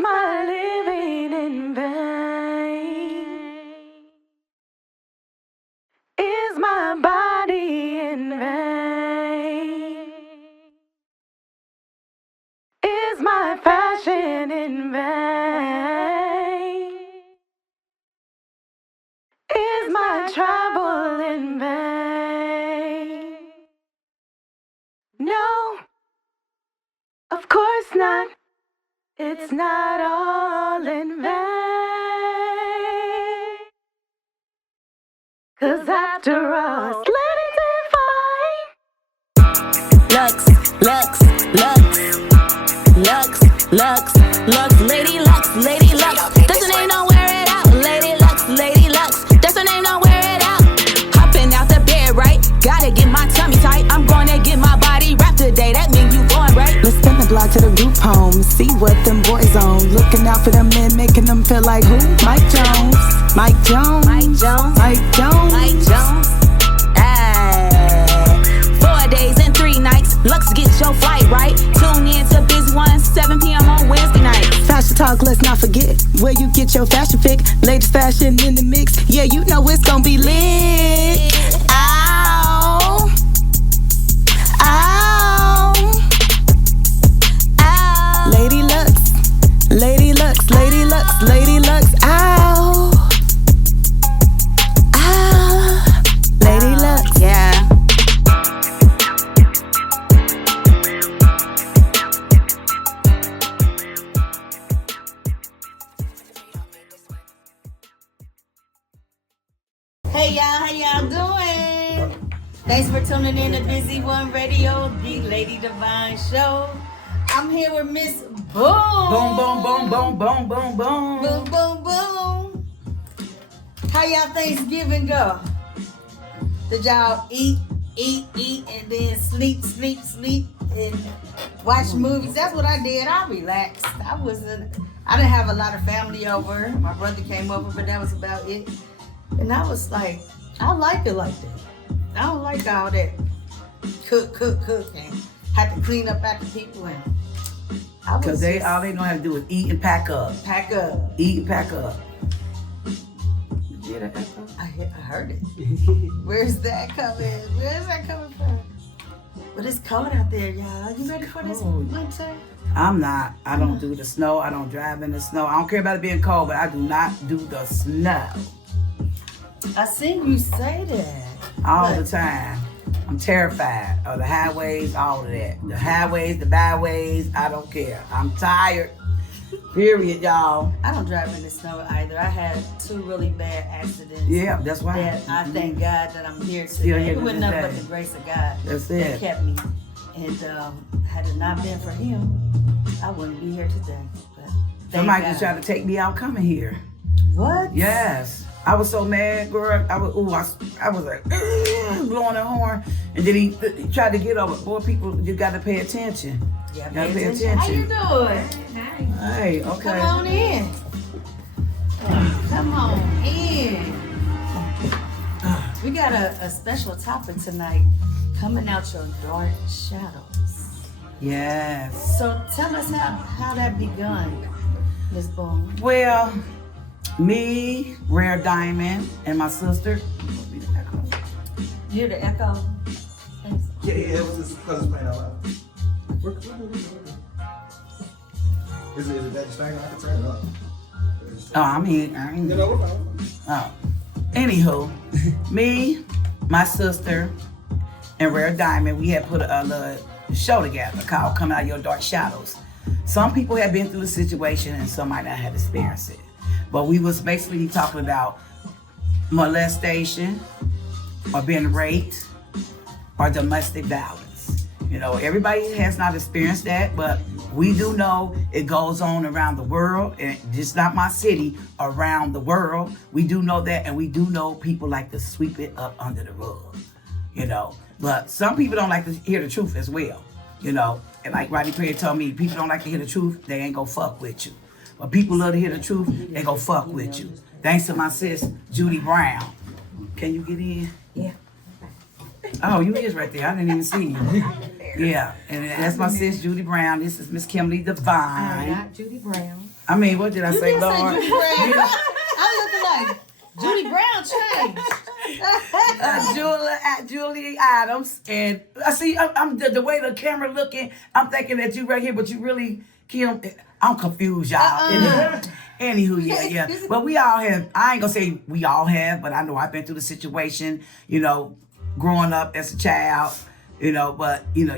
my living in vain? Is my body in vain? Is my fashion in vain? Is my travel in vain? No, of course not. It's not all in vain. 'Cause after all, let it define. Lux, Lux, Lux, Lux, Lux, Lux, Lady Lux, Lady Lux. That's her name, don't wear it out. Lady Lux, Lady Lux. That's her name, don't wear it out. Hopping out the bed, right? Gotta get my tummy tight. I'm gonna get my body wrapped today. That mean you going right. Let's spin the block to the group home. See what them boys on. Looking out for them men, making them feel like who? Mike Jones. Mike Jones. Mike Jones. Mike Jones. Mike Jones. 4 days and 3 nights. Lux, get your flight right. Tune in to Biz One, 7 p.m. on Wednesday night. Fashion talk, let's not forget where you get your fashion pick. Latest fashion in the mix. Yeah, you know it's gonna be lit. Ow. Ow. Ow. Lady Lux. Lady Lux. Lady Lux. Lady Lux. Ow. Ow. Lady Lux. Yeah. Hey y'all, how y'all doing? Thanks for tuning in to Busy One Radio, the Lady Devine show. I'm here with Miss Boom. Boom, boom, boom, boom, boom, boom, boom. Boom, boom, boom. How y'all Thanksgiving go? Did y'all eat, and then sleep, and watch movies? That's what I did. I relaxed. I didn't have a lot of family over. My brother came over, but that was about it. And I was like, I like it like that. I don't like all that cook, and have to clean up after people. And I was Because all they know how to do is eat and pack up. pack up. Eat and pack up. Did you hear that echo? I heard it. Where's that coming? Where's that coming from? But it's cold out there, y'all. You ready for this Cold. winter? I'm not. I don't do the snow. I don't drive in the snow. I don't care about it being cold, but I do not do the snow. I seen you say that. All the time. I'm terrified of the highways, all of that. The highways, the byways, I don't care. I'm tired. Period, y'all. I don't drive in the snow either. I had 2 really bad accidents. Yeah, that's why. That I thank God that I'm here Still today. here It to wasn't this nothing but day. the grace of God That's that it. kept me. And had it not been for Him, I wouldn't be here today. But thank Somebody God. just tried to take me out coming here. What? Yes. I was so mad, girl. I was like, blowing the horn. And then he tried to get over. Boy, people, you got to pay attention. Yeah, Gotta pay How you attention. doing? Hey, okay. Come on in. Come on in. We got a special topic tonight. Coming out your dark shadows. Yes. So tell us how that begun, Miss Boone. Well, me, Rare Diamond, and my sister. You're the echo. Yeah, it was just because it's playing out loud. Is it that distracting? I can turn it up. Oh, I mean, You know, we're fine. oh. Anywho, me, my sister, and Rare Diamond, we had put a little show together called Come Out Your Dark Shadows. Some people have been through the situation and some might not have experienced it. But we was basically talking about molestation or being raped or domestic violence. You know, everybody has not experienced that, but we do know it goes on around the world, and just not my city, around the world. We do know that, and we do know people like to sweep it up under the rug, you know. But some people don't like to hear the truth as well, you know. And like Rodney Perry told me, people don't like to hear the truth, they ain't gonna fuck with you. But people love to hear the truth, they gonna fuck with you. Thanks to my sis, Judy Brown. Can you get in? Yeah. Oh, you is right there. I didn't even see you. Yeah, and that's my sis Judy Brown. This is Miss Kimberly Devine. Not Judy Brown. I mean, what did I say, did say Lord? Judy Brown. I'm looking like Judy Brown changed. Julie Adams, and I see. I'm the way the camera looking. I'm thinking that you right here, but you really, Kim. I'm confused, y'all. Anywho, yeah. But we all have. I ain't gonna say we all have, but I know I've been through the situation. You know, growing up as a child. You know, but you know,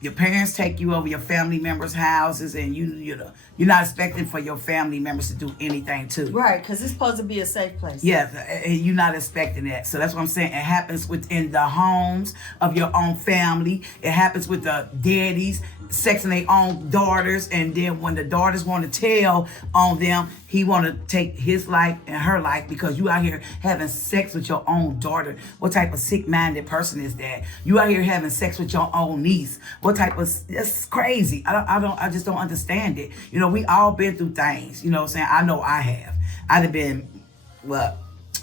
your parents take you over your family members' houses, and you know, you're not expecting for your family members to do anything to you. Right, because it's supposed to be a safe place. Yes, and you're not expecting that. So that's what I'm saying. It happens within the homes of your own family. It happens with the daddies sexing their own daughters, and then when the daughters want to tell on them, he want to take his life and her life because you out here having sex with your own daughter. What type of sick-minded person is that? You out here having sex with your own niece. What type of? That's crazy. I just don't understand it. You know, we all been through things. You know what I'm saying? I know I have. I'd have been,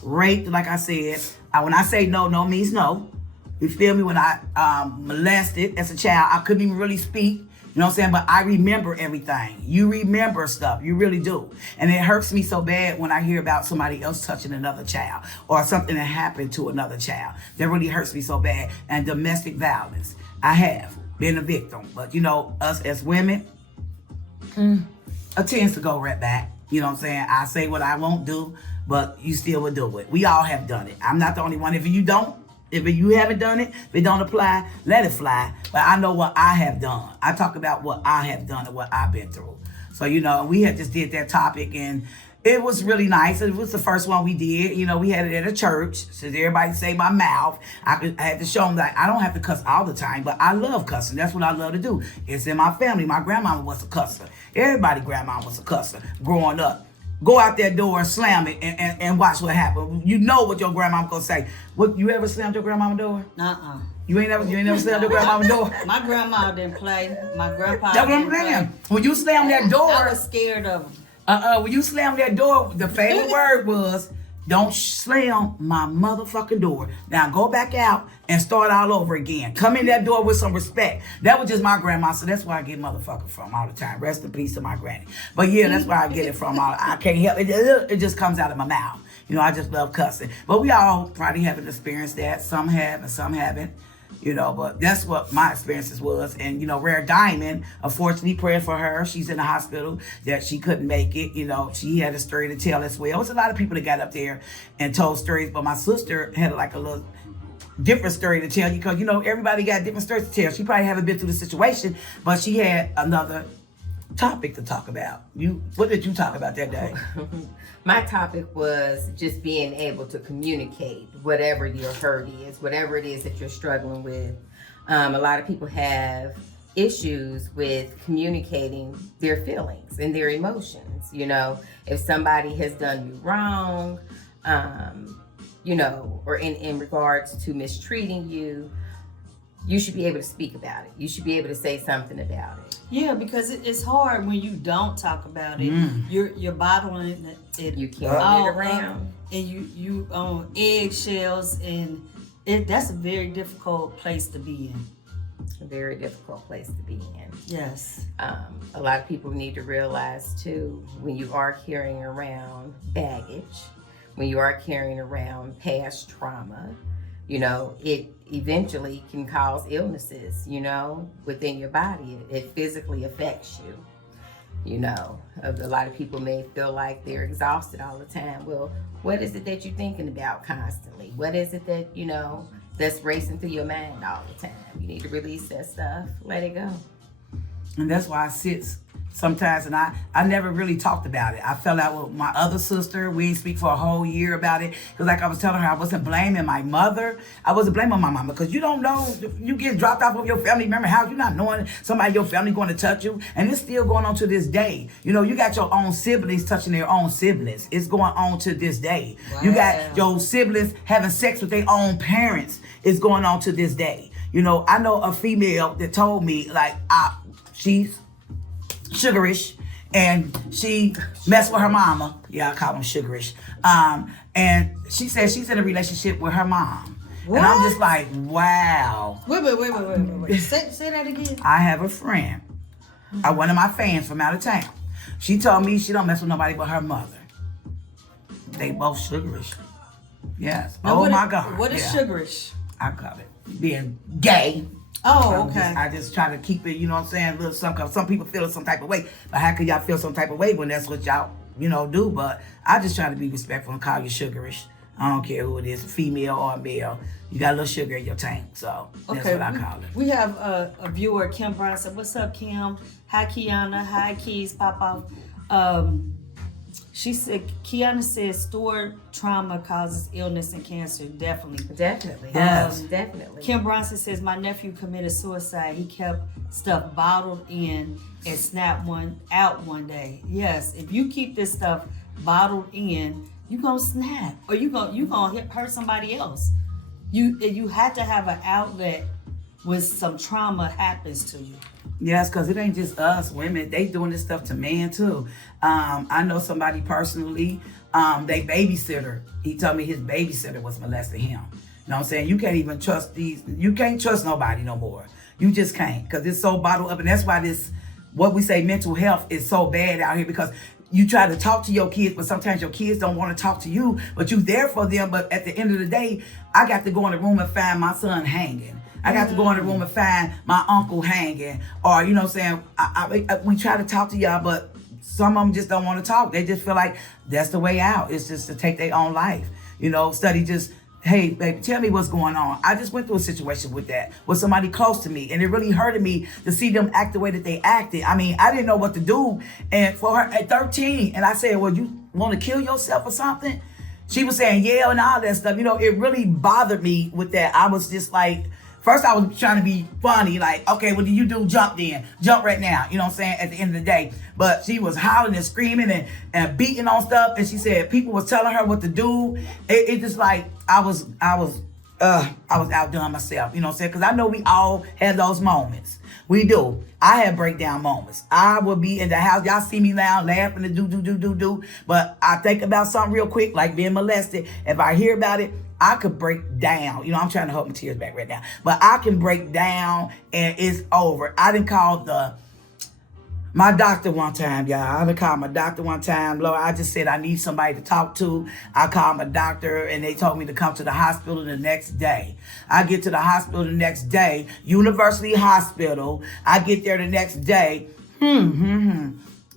raped, like I said. When I say no, no means no. You feel me? When I molested as a child, I couldn't even really speak. You know what I'm saying? But I remember everything. You remember stuff. You really do. And it hurts me so bad when I hear about somebody else touching another child or something that happened to another child. That really hurts me so bad. And domestic violence. I have been a victim. But, you know, us as women, it tends to go right back. You know what I'm saying? I say what I won't do, but you still will do it. We all have done it. I'm not the only one. If you haven't done it, if it don't apply, let it fly. But I know what I have done. I talk about what I have done and what I've been through. So, you know, we had just did that topic, and it was really nice. It was the first one we did. You know, we had it at a church. So everybody say my mouth. I had to show them that I don't have to cuss all the time, but I love cussing. That's what I love to do. It's in my family. My grandmama was a cusser. Everybody's grandma was a cusser growing up. Go out that door and slam it and watch what happens. You know what your grandmama gonna say. What, you ever slammed your grandmama door? You ain't never slammed your grandmama door? My grandma didn't play. My grandpa That's what didn't I'm saying. play. When you slam that door, I was scared of him. when you slam that door, the favorite word was, don't slam my motherfucking door. Now go back out and start all over again. Come in that door with some respect. That was just my grandma, so that's where I get motherfucker from all the time. Rest in peace to my granny. But yeah, that's where I get it from. I can't help it. It just comes out of my mouth. You know, I just love cussing. But we all probably haven't experienced that. Some have and some haven't. You know, but that's what my experiences was. And, you know, Rare Diamond, unfortunately, praying for her. She's in the hospital, that she couldn't make it. You know, she had a story to tell as well. There was a lot of people that got up there and told stories, but my sister had like a little different story to tell you because, you know, everybody got different stories to tell. She probably haven't been through the situation, but she had another topic to talk about. What did you talk about that day? My topic was just being able to communicate whatever your hurt is, whatever it is that you're struggling with. A lot of people have issues with communicating their feelings and their emotions. You know, if somebody has done you wrong, you know, or in regards to mistreating you, you should be able to speak about it. You should be able to say something about it. Yeah, because it's hard when you don't talk about it. You're bottling it. You can't get around, and you on eggshells, and that's a very difficult place to be in. A very difficult place to be in. Yes. A lot of people need to realize too, when you are carrying around baggage, when you are carrying around past trauma, you know, it eventually can cause illnesses, you know, within your body. It physically affects you. You know, a lot of people may feel like they're exhausted all the time. Well, what is it that you're thinking about constantly? What is it that, you know, that's racing through your mind all the time? You need to release that stuff. Let it go. And that's why I sit sometimes, and I never really talked about it. I fell out with my other sister. We didn't speak for a whole year about it. Because like I was telling her, I wasn't blaming my mother. I wasn't blaming my mama. Because you don't know, you get dropped off of your family member house. You're not knowing somebody in your family going to touch you. And it's still going on to this day. You know, you got your own siblings touching their own siblings. It's going on to this day. Wow. You got your siblings having sex with their own parents. It's going on to this day. You know, I know a female that told me, like, she's sugarish, and she messed with her mama. Yeah, I call them sugarish. And she said she's in a relationship with her mom. And I'm just like, wow. Wait. Say that again. I have a friend, one of my fans from out of town. She told me she don't mess with nobody but her mother. They both sugarish. Yes. Now, my God. What is sugarish? I call it being gay. Oh, okay. I just try to keep it, you know what I'm saying, a little something. Some people feel some type of way. But how can y'all feel some type of way when that's what y'all, do? But I just try to be respectful and call you sugarish. I don't care who it is, female or male. You got a little sugar in your tank, so that's what I call it. We have a viewer, Kim Bronson. What's up, Kim? Hi, Kiana. Hi, Keys. Pop off. She said, Kiana says stored trauma causes illness and cancer. Definitely. Yes. Definitely. Kim Bronson says, my nephew committed suicide. He kept stuff bottled in and snapped one out one day. Yes, if you keep this stuff bottled in, you gonna snap or you gonna hurt somebody else. You had to have an outlet when some trauma happens to you. Yes, because it ain't just us women. They doing this stuff to men too. I know somebody personally, they babysitter. He told me his babysitter was molesting him. You know what I'm saying? You can't even trust you can't trust nobody no more. You just can't, because it's so bottled up. And that's why what we say mental health is so bad out here, because you try to talk to your kids, but sometimes your kids don't want to talk to you, but you there for them. But at the end of the day, I got to go in the room and find my son hanging. I got to go in the room and find my uncle hanging. Or, you know what I'm saying? We try to talk to y'all, but some of them just don't want to talk. They just feel like that's the way out. It's just to take their own life. Study just, hey, baby, tell me what's going on. I just went through a situation with somebody close to me, and it really hurted me to see them act the way that they acted. I mean, I didn't know what to do. And for her at 13, and I said, well, you want to kill yourself or something? She was saying, yeah, and all that stuff. It really bothered me with that. I was just like, first I was trying to be funny, like, okay, what do you do? Jump then. Jump right now. You know what I'm saying? At the end of the day. But she was howling and screaming and beating on stuff. And she said people was telling her what to do. It just like, I was outdone myself. You know what I'm saying? Because I know we all have those moments. We do. I have breakdown moments. I will be in the house. Y'all see me now laughing and do. But I think about something real quick, like being molested. If I hear about it, I could break down. I'm trying to hold my tears back right now. But I can break down and it's over. I didn't call my doctor one time, y'all. I done called my doctor one time. Lord, I just said I need somebody to talk to. I called my doctor and they told me to come to the hospital the next day. I get to the hospital the next day, University Hospital. I get there the next day.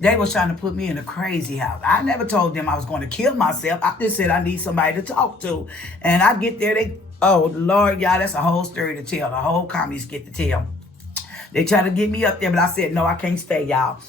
They was trying to put me in a crazy house. I never told them I was going to kill myself. I just said I need somebody to talk to. And I get there, oh Lord, y'all, that's a whole story to tell. The whole comedy skit to tell. They tried to get me up there, but I said, no, I can't stay, y'all.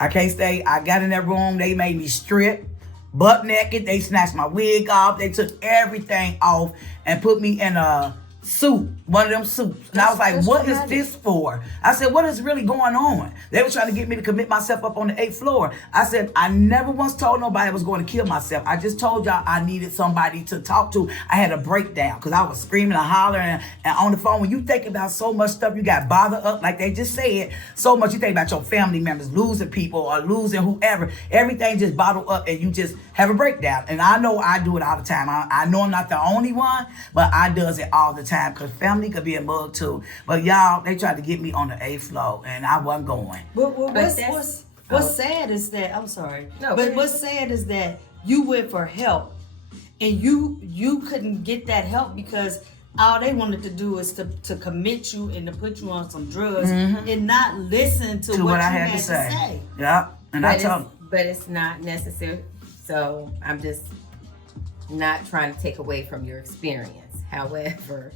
I can't stay. I got in that room. They made me strip, butt naked. They snatched my wig off. They took everything off and put me in a suit, one of them suits. And I was like, what is this for? I said, what is really going on? They were trying to get me to commit myself up on the 8th floor. I said, I never once told nobody I was going to kill myself. I just told y'all I needed somebody to talk to. I had a breakdown because I was screaming and hollering and on the phone. When you think about so much stuff, you got bothered up, like they just said, so much. You think about your family members losing people or losing whoever. Everything just bottled up and you just have a breakdown. And I know I do it all the time. I know I'm not the only one, but I does it all the time. Because family could be a mug too. But y'all, they tried to get me on the 8th floor and I wasn't going. What's sad is that, I'm sorry. No, but what's sad is that you went for help and you couldn't get that help because all they wanted to do is to commit you and to put you on some drugs and not listen to what I had to say. Yeah. And I told them. But it's not necessary. So I'm just not trying to take away from your experience. However,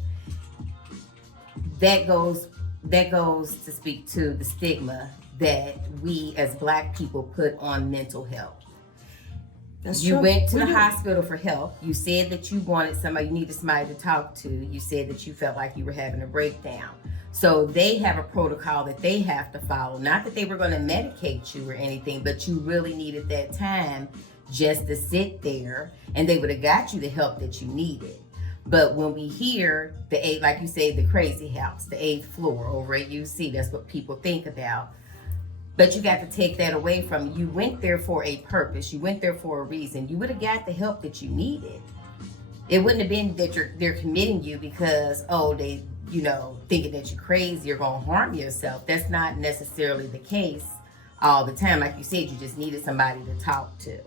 that goes to speak to the stigma that we as Black people put on mental health. That's you true. went to the hospital for help. You said that you wanted somebody, you needed somebody to talk to. You said that you felt like you were having a breakdown. So they have a protocol that they have to follow. Not that they were going to medicate you or anything, but you really needed that time just to sit there and they would have got you the help that you needed. But when we hear like you say, the crazy house, the 8th floor over at UC, that's what people think about. But you got to take that away from you. You went there for a purpose. You went there for a reason. You would have got the help that you needed. It wouldn't have been that they're committing you because, oh, they, thinking that you're crazy or going to harm yourself. That's not necessarily the case all the time. Like you said, you just needed somebody to talk to.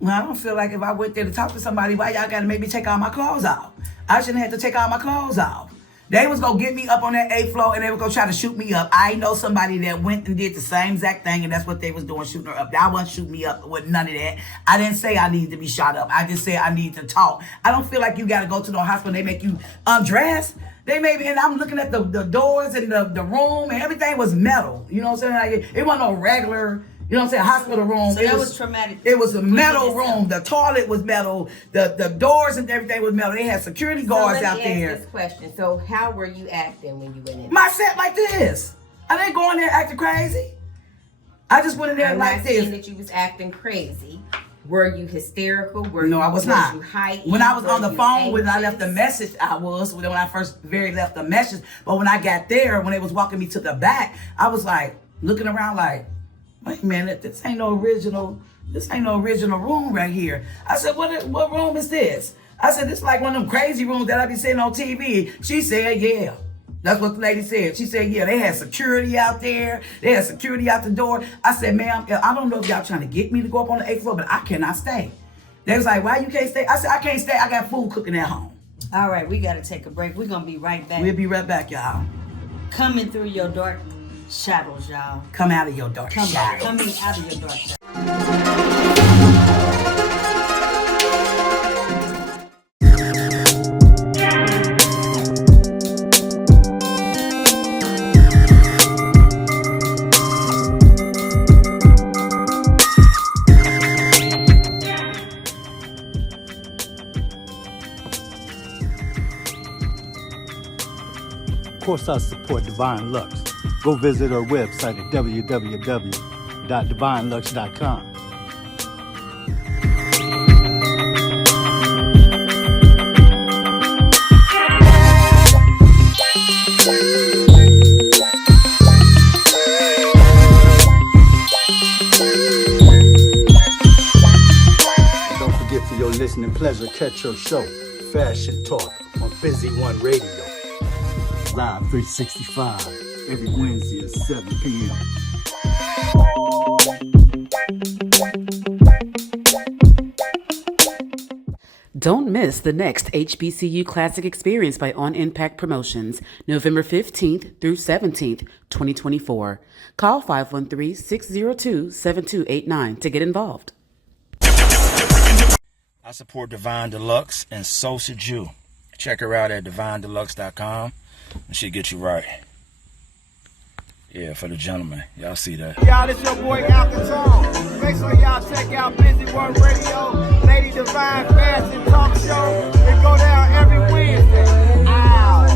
Well, I don't feel like if I went there to talk to somebody, why y'all got to make me take all my clothes off? I shouldn't have to take all my clothes off. They was going to get me up on that 8th floor and they were going to try to shoot me up. I know somebody that went and did the same exact thing, and that's what they was doing, shooting her up. I wasn't shooting me up with none of that. I didn't say I needed to be shot up. I just said I need to talk. I don't feel like you got to go to the hospital and they make you undress. They made me, and I'm looking at the doors and the room, and everything was metal. You know what I'm saying? Like, it wasn't no regular, you know what I'm saying, hospital room. So that was traumatic. It was a metal room. The toilet was metal. The doors and everything was metal. They had security guards out there. So let me ask this question. So how were you acting when you went in? My set like this. I didn't go in there acting crazy. I just went in there like this. I'm not saying that you was acting crazy. Were you hysterical? No, I was not. You heightened? When I was on the phone, when I left the message, when I first left the message. But when I got there, when they was walking me to the back, I was like looking around like, wait a minute, this ain't no original room right here. I said, what room is this? I said, this is like one of them crazy rooms that I be seeing on TV. She said, yeah. That's what the lady said. She said, yeah, they had security out there. They had security out the door. I said, ma'am, I don't know if y'all trying to get me to go up on the 8th floor, but I cannot stay. They was like, why you can't stay? I said, I can't stay. I got food cooking at home. All right, we got to take a break. We're going to be right back. We'll be right back, y'all. Coming through your dark shadows, y'all. Come out of your dark shadows. Coming out of your dark shadows. Of course, I support Devine Lux. Go visit her website at www.divinelux.com. And don't forget, for your listening pleasure, catch your show, Fashion Talk, on Busy One Radio. Live 365, every Wednesday at 7 p.m. Don't miss the next HBCU Classic Experience by On Impact Promotions, November 15th through 17th, 2024. Call 513-602-7289 to get involved. I support Devine Deluxe, and so should you. Check her out at divinedeluxe.com. And she get you right. Yeah, for the gentlemen. Y'all see that. Y'all, it's your boy Alcatraz. Make sure y'all check out Busy One Radio, Lady Devine Fashion Talk Show. It go down every Wednesday. Ow.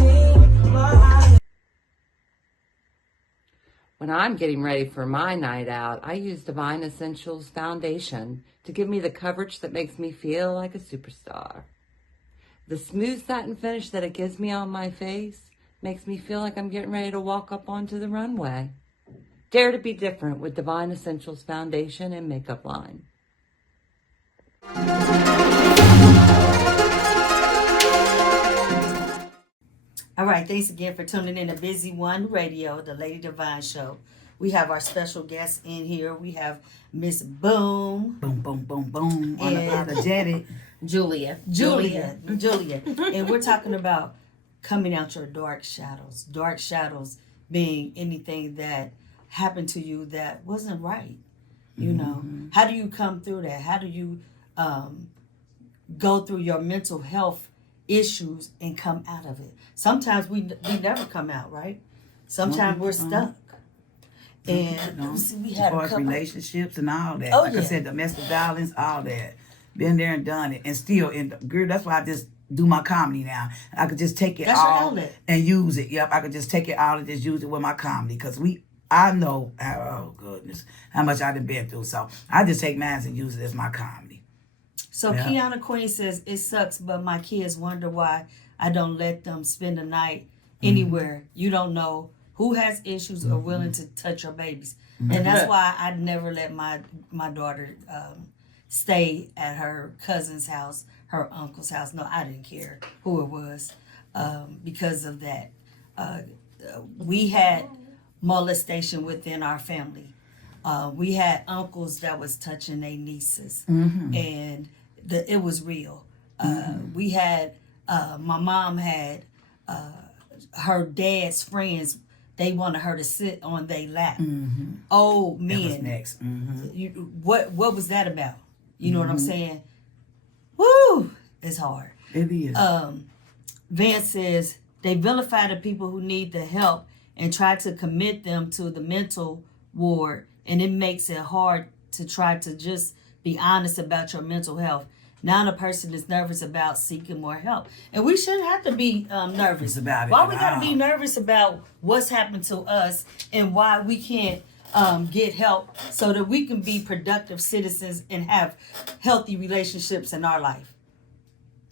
When I'm getting ready for my night out, I use Divine Essentials Foundation to give me the coverage that makes me feel like a superstar. The smooth satin finish that it gives me on my face makes me feel like I'm getting ready to walk up onto the runway. Dare to be different with Divine Essentials Foundation and Makeup Line. All right, thanks again for tuning in to Busy One Radio, the Lady Devine Show. We have our special guests in here. We have Miss Boom. Boom, boom, boom, boom. Unapologetic. Julia. And we're talking about coming out your dark shadows. Dark shadows being anything that happened to you that wasn't right. You know, how do you come through that? How do you go through your mental health issues and come out of it? Sometimes we never come out, right? Sometimes we're stuck. And we had a couple relationships and all that. Oh, like I said, domestic violence, all that. Been there and done it. And still, girl, that's why I just do my comedy now. I could just take it all and use it. Yep, I could just take it all and just use it with my comedy. Because I know, oh goodness, how much I've been through. So I just take mine and use it as my comedy. So Kiana Queen says, it sucks, but my kids wonder why I don't let them spend the night anywhere. You don't know who has issues or willing to touch your babies. And that's why I never let my daughter stay at her cousin's house, her uncle's house. No, I didn't care who it was because of that. We had molestation within our family. We had uncles that was touching their nieces, and it was real. We had my mom had her dad's friends. They wanted her to sit on their lap. Old men. That was next. What was that about? You know what I'm saying? Woo! It's hard. It is. Vance says they vilify the people who need the help and try to commit them to the mental ward, and it makes it hard to try to just be honest about your mental health. Now the person is nervous about seeking more help, and we shouldn't have to be nervous about it. Why we gotta be nervous about what's happened to us and why we can't get help so that we can be productive citizens and have healthy relationships in our life,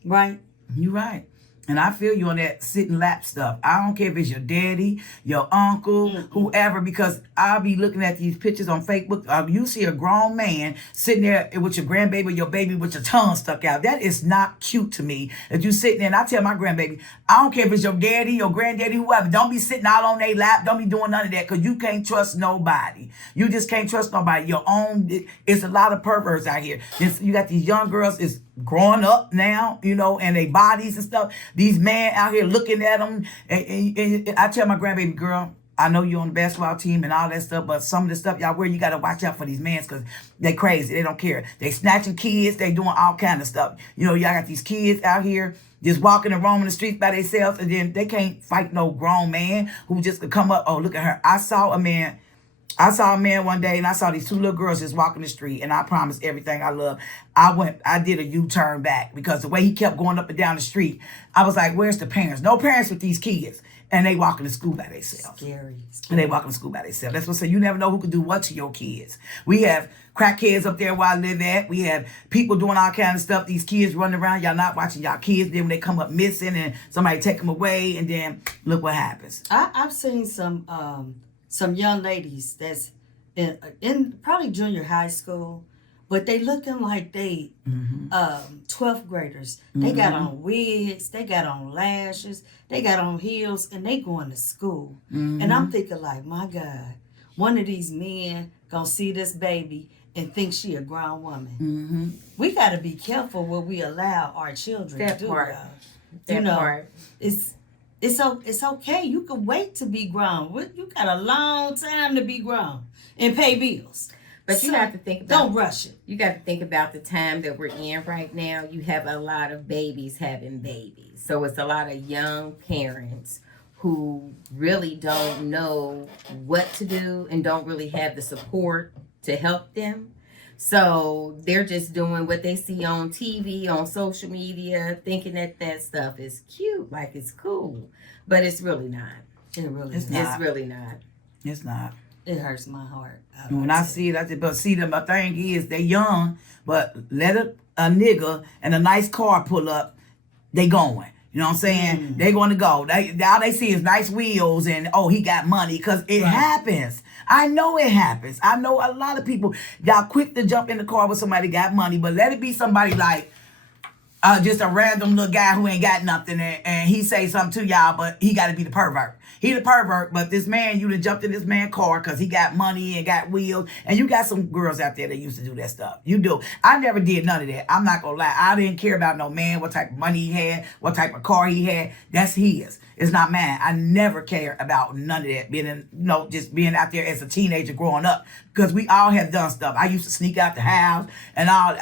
right? You're right. And I feel you on that sitting lap stuff. I don't care if it's your daddy, your uncle, whoever, because I'll be looking at these pictures on Facebook. You see a grown man sitting there with your grandbaby, your baby with your tongue stuck out. That is not cute to me. If you sitting there, and I tell my grandbaby, I don't care if it's your daddy, your granddaddy, whoever, don't be sitting out on their lap. Don't be doing none of that, because you can't trust nobody. You just can't trust nobody. Your own, it's a lot of perverts out here. You got these young girls, it's growing up now, you know, and their bodies and stuff. These men out here looking at them. And I tell my grandbaby, girl, I know you're on the basketball team and all that stuff, but some of the stuff y'all wear, you got to watch out for these men because they crazy. They don't care. They snatching kids. They doing all kind of stuff. You know, y'all got these kids out here just walking and roaming the streets by themselves, and then they can't fight no grown man who just could come up. Oh, look at her. I saw a man one day, and I saw these two little girls just walking the street, and I promised everything I love. I did a U-turn back because the way he kept going up and down the street, I was like, where's the parents? No parents with these kids. And they walking to school by themselves. Scary. And they walking to school by themselves. That's what I say. You never know who can do what to your kids. We have crackheads up there where I live at. We have people doing all kind of stuff. These kids running around. Y'all not watching y'all kids. Then when they come up missing and somebody take them away, and then look what happens. I've seen some young ladies that's in probably junior high school, but they looking like they 12th graders. They got on wigs, they got on lashes, they got on heels, and they going to school. And I'm thinking like, my God, one of these men gonna see this baby and think she a grown woman. We got to be careful what we allow our children to do. Part. It's okay. You can wait to be grown. You got a long time to be grown and pay bills. But you have to think about, don't rush it. You got to think about the time that we're in right now. You have a lot of babies having babies. So it's a lot of young parents who really don't know what to do and don't really have the support to help them. So they're just doing what they see on TV, on social media, thinking that stuff is cute, like it's cool. But it's really not. It really is. It's really not. It's not. It hurts my heart. When I see it, I said, but see, the thing is, they young, but let a nigga and a nice car pull up, they going. You know what I'm saying? They going to go. All they see is nice wheels and, oh, he got money, because it happens. I know it happens. I know a lot of people, y'all quick to jump in the car with somebody got money, but let it be somebody like just a random little guy who ain't got nothing, and he say something to y'all, but he got to be the pervert. He the pervert, but this man, you done jumped in this man's car because he got money and got wheels, and you got some girls out there that used to do that stuff. You do. I never did none of that. I'm not going to lie. I didn't care about no man, what type of money he had, what type of car he had. That's his. It's not mine. I never cared about none of that, just being out there as a teenager growing up, because we all have done stuff. I used to sneak out the house and all.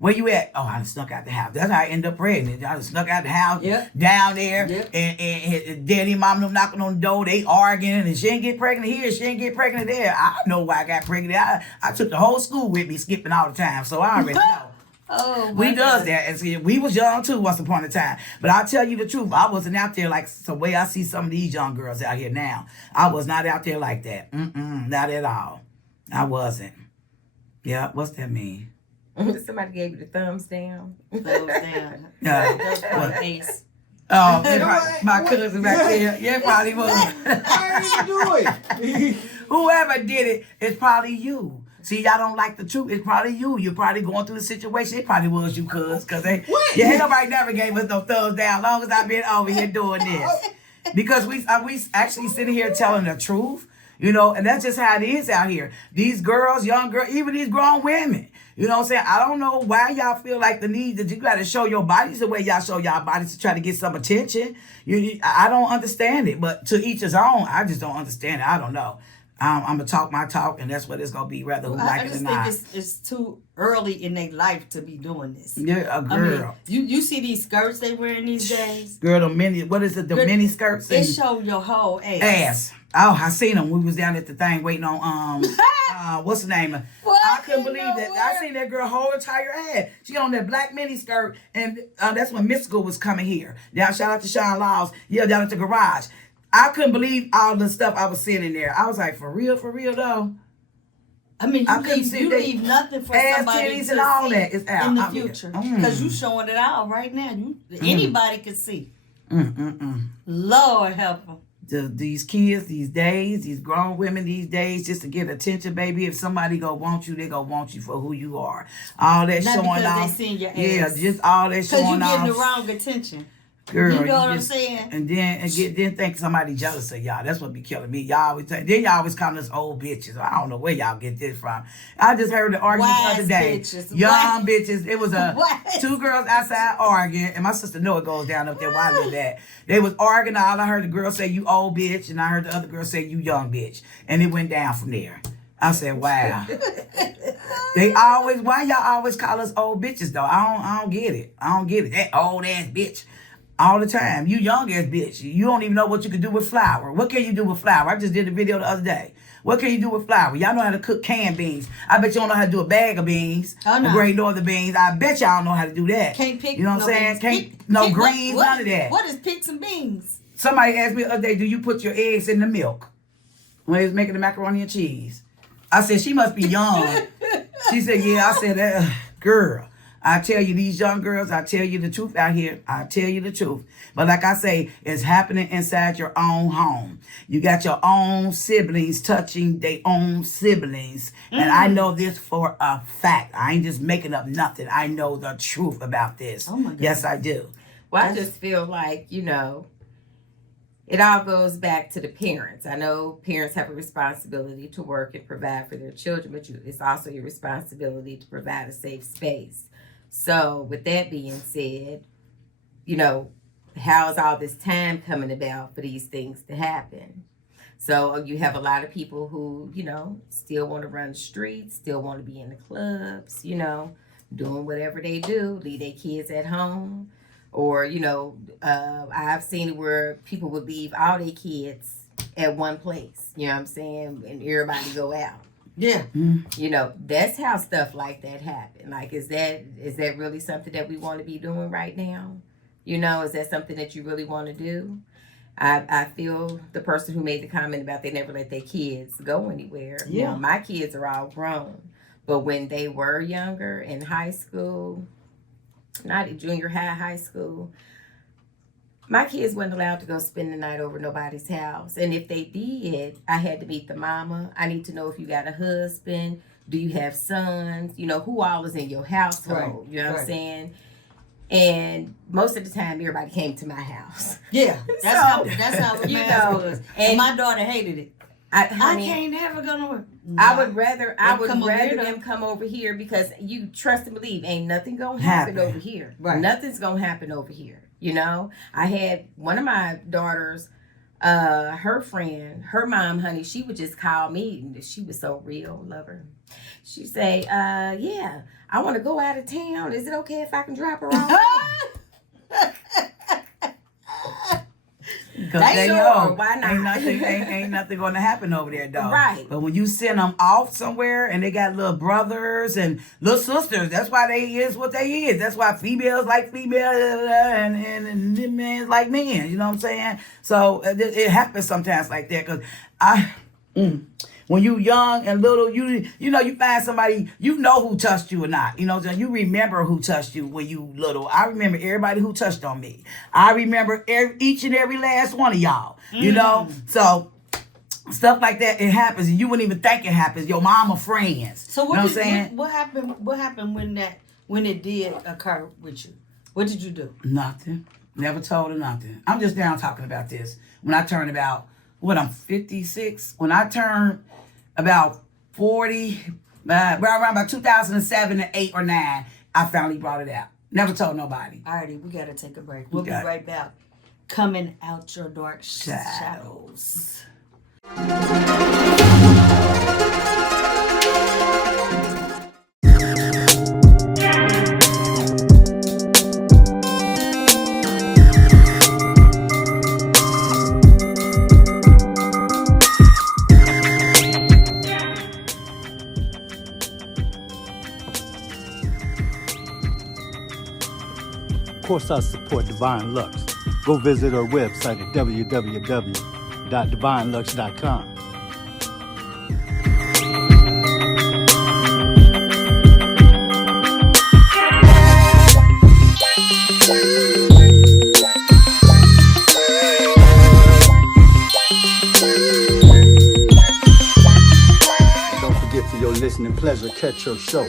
Where you at? Oh, I done snuck out the house. That's how I end up pregnant. I done snuck out the house, down there, and daddy and mom them knocking on the door. They arguing, and she ain't get pregnant here, she ain't get pregnant there. I know why I got pregnant. I took the whole school with me, skipping all the time, so I already know. Oh, we does that. And we was young too once upon a time. But I'll tell you the truth, I wasn't out there like the way I see some of these young girls out here now. I was not out there like that. Not at all. I wasn't. Yeah, what's that mean? Somebody gave you the thumbs down. Thumbs down. Face. Oh, my cousin back there. Yeah, probably was. I didn't do it. Whoever did it, it's probably you. See, y'all don't like the truth. It's probably you. You're probably going through the situation. It probably was you, cuz. Because ain't nobody never gave us no thumbs down long as I've been over here doing this. Because we actually sitting here telling the truth. You know, and that's just how it is out here. These girls, young girls, even these grown women. You know what I'm saying? I don't know why y'all feel like the need that you got to show your bodies the way y'all show y'all bodies to try to get some attention. I don't understand it, but to each his own. I just don't understand it. I don't know. I'm going to talk my talk, and that's what it's going to be, whether who like it or not. I just think it's too early in their life to be doing this. Yeah, a girl. I mean, you see these skirts they wearing these days? Girl, the mini skirts? It show your whole ass. Oh, I seen them. We was down at the thing waiting on, what's the name? I couldn't believe that. I seen that girl whole entire ass. She on that black mini skirt, and that's when Mystical was coming here. Now, shout out to Sean Laws. Yeah, down at the garage. I couldn't believe all the stuff I was seeing in there. I was like, for real though. I mean, you leave nothing for somebody to and all see that is out in the future. Because you showing it out right now. Anybody can see. Lord help them. These kids these days, these grown women these days, just to get attention, baby. If somebody go want you, they go want you for who you are. All that not showing off. They seeing your ass. Yeah, just all that showing off. Because you getting the wrong attention. Girl, you know what I'm saying? And then think somebody jealous of y'all. That's what be killing me. Y'all always y'all always call us old bitches. I don't know where y'all get this from. I just heard the argument the other day. Young bitches. It was two girls outside arguing, and my sister know it goes down up there where I live at. They was arguing. All I heard the girl say, "You old bitch," and I heard the other girl say, "You young bitch," and it went down from there. I said, "Wow." Why y'all always call us old bitches though? I don't get it. I don't get it. That old ass bitch. All the time. You young ass bitch. You don't even know what you can do with flour. What can you do with flour? I just did a video the other day. What can you do with flour? Y'all know how to cook canned beans. I bet you don't know how to do a bag of beans. Oh, no. Great northern beans. I bet y'all don't know how to do that. Can't pick. You know what I'm saying? Can't greens, none of that. What is pick some beans? Somebody asked me the other day, do you put your eggs in the milk? When they was making the macaroni and cheese. I said, she must be young. She said, yeah. I said, girl. I tell you, these young girls, I tell you the truth out here. I tell you the truth. But like I say, it's happening inside your own home. You got your own siblings touching their own siblings. And I know this for a fact. I ain't just making up nothing. I know the truth about this. Oh my God. Yes, I do. Well, I just feel like, it all goes back to the parents. I know parents have a responsibility to work and provide for their children, but it's also your responsibility to provide a safe space. So with that being said, how is all this time coming about for these things to happen? So you have a lot of people who, still want to run the streets, still want to be in the clubs, doing whatever they do, leave their kids at home. Or, I've seen it where people would leave all their kids at one place, you know what I'm saying? And everybody go out. Yeah. That's how stuff like that happen. Like, is that really something that we want to be doing right now? Is that something that you really want to do? I feel the person who made the comment about they never let their kids go anywhere. Yeah. My kids are all grown. But when they were younger in high school, not in junior high school, my kids weren't allowed to go spend the night over nobody's house. And if they did, I had to meet the mama. I need to know if you got a husband. Do you have sons? Who all is in your household? Right. You know what I'm saying? And most of the time, everybody came to my house. Yeah, that's how it was. And my daughter hated it. I can't ever go nowhere. No. I would rather them come over here because you trust and believe ain't nothing gonna happen over here. Right. Nothing's gonna happen over here. I had one of my daughters, her friend, her mom, honey, she would just call me. And she was so real, love her. She'd say, yeah, I want to go out of town. Is it okay if I can drop her off? Why not? Ain't nothing going to happen over there, though. Right. But when you send them off somewhere and they got little brothers and little sisters, that's why they is what they is. That's why females like females and men like men. You know what I'm saying? So it happens sometimes like that because when you young and little, you find somebody, who touched you or not. You remember who touched you when you little. I remember everybody who touched on me. I remember each and every last one of y'all, So stuff like that, it happens, and you wouldn't even think it happens. Your mama friends. So you know what I'm saying? what happened? What happened when it did occur with you? What did you do? Nothing. Never told her nothing. I'm just down talking about this. When I turned about, I'm 56. When I turned about 40, around about 2007 and 8 or 9, I finally brought it out. Never told nobody. Alrighty, we gotta take a break. We'll be right back. Coming out your dark shadows. Of course, I support Devine Lux. Go visit her website at www.divinelux.com. And don't forget for your listening pleasure, catch your show,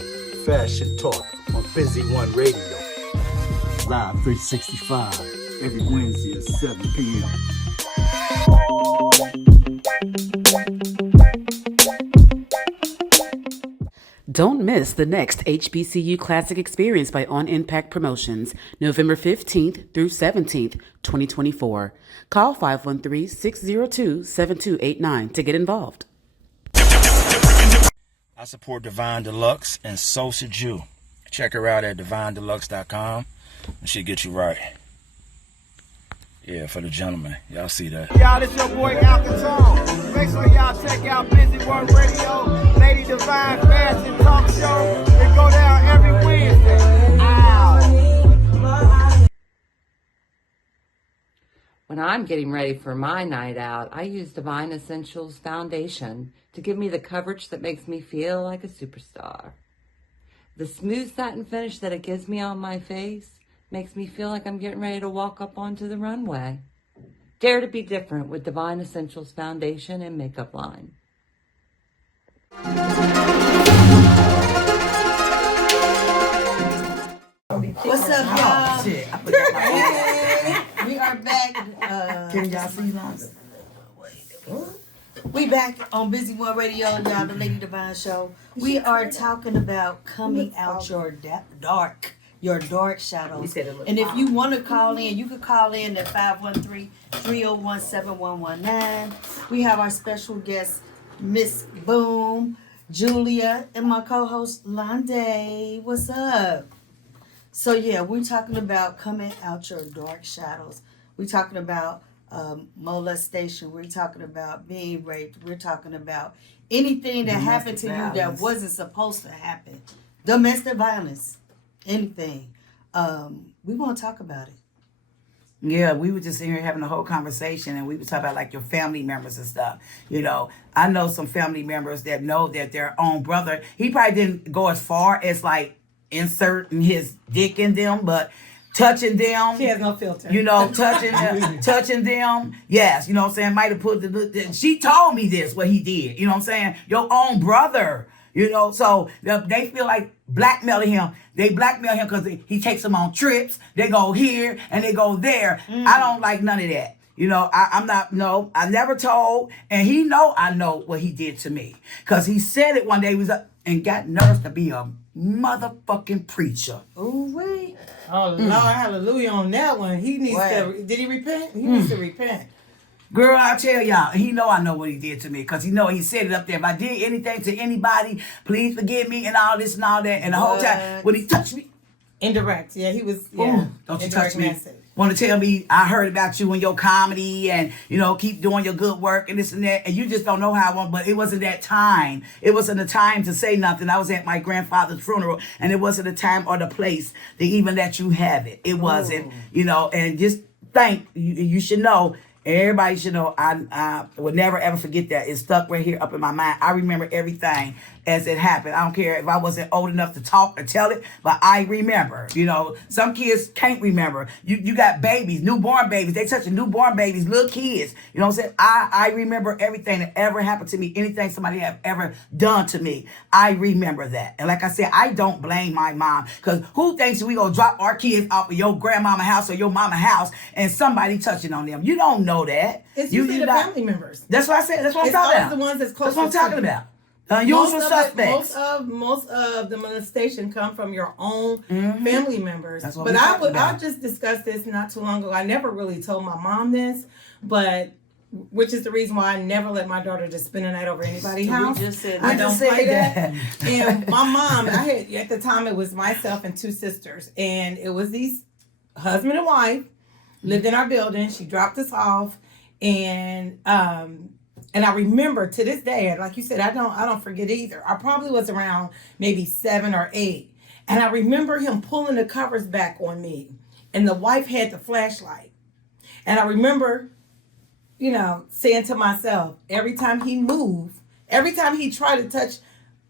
Fashion Talk, on Busy One Radio. Live 365, every Wednesday at 7 p.m. Don't miss the next HBCU Classic Experience by On Impact Promotions, November 15th through 17th, 2024. Call 513-602-7289 to get involved. I support Devine Deluxe and Sosa Jew. Check her out at divinedeluxe.com. And she get you right. Yeah, for the gentlemen. Y'all see that. Y'all, it's your boy Alcatraz. Make sure y'all check out Busy One Radio, Lady Devine Fashion Talk Show. It go down every Wednesday. Ow. When I'm getting ready for my night out, I use Devine Essentials Foundation to give me the coverage that makes me feel like a superstar. The smooth satin finish that it gives me on my face makes me feel like I'm getting ready to walk up onto the runway. Dare to be different with Devine Essentials Foundation and Makeup Line. What's up, y'all? Shit, I put Hey, we are back. Can y'all see longer? We back on Busy One Radio, y'all, the Lady Devine Show. We are talking about coming out your dark shadows. And if you want to call in, you can call in at 513-301-7119. We have our special guest, Miss Boom, Julia, and my co-host, Londe. What's up? So yeah, we're talking about coming out your dark shadows. We're talking about molestation. We're talking about being raped. We're talking about anything that happened to you that wasn't supposed to happen. Domestic violence. Anything. We want to talk about it. Yeah, we were just sitting here having a whole conversation, and we were talking about like your family members and stuff. You know, I know some family members that know that their own brother, he probably didn't go as far as like inserting his dick in them, but touching them. She has no filter. You know, touching them. Yes, you know what I'm saying? Might have put she told me this, what he did. You know what I'm saying? Your own brother. You know, so they feel like blackmailing him. They blackmail him because he takes them on trips. They go here and they go there. I don't like none of that. You know, I never told. And he know I know what he did to me. Because he said it one day, he was and got nerves to be a motherfucking preacher. Ooh, wait. Oh, Lord, hallelujah on that one. He needs to, did he repent? He needs to repent. Girl, I tell y'all, he know I know what he did to me, because he know he said it up there. If I did anything to anybody, please forgive me and all this and all that. And the whole time, when he touched me. Indirect, yeah, he was, yeah. Ooh, don't you touch me. Want to tell me I heard about you and your comedy and, you know, keep doing your good work and this and that. And you just don't know how I want, but it wasn't that time. It wasn't the time to say nothing. I was at my grandfather's funeral, and it wasn't the time or the place to even let you have it. It wasn't, you know, and just you should know. Everybody should know I would never ever forget that. It's stuck right here up in my mind. I remember everything. as it happened. I don't care if I wasn't old enough to talk or tell it, but I remember. You know, some kids can't remember. You got babies, newborn babies. They touching newborn babies, little kids. You know what I'm saying? I remember everything that ever happened to me, anything somebody have ever done to me. I remember that. And like I said, I don't blame my mom, because who thinks we gonna drop our kids off of your grandmama house or your mama house and somebody touching on them? You don't know that. It's usually the family members. That's what I said. That's what I'm talking about. The ones that's That's what I'm talking about. Usual suspects. Most of the molestation come from your own family members. That's what but I I just discussed this not too long ago. I never really told my mom this, but which is the reason why I never let my daughter just spend a night over anybody's house. I don't play that. And my mom, at the time it was myself and two sisters, and it was these husband and wife lived in our building. She dropped us off, and I remember to this day, like you said, I don't forget either. I probably was around maybe 7 or 8. And I remember him pulling the covers back on me. And the wife had the flashlight. And I remember, saying to myself, every time he tried to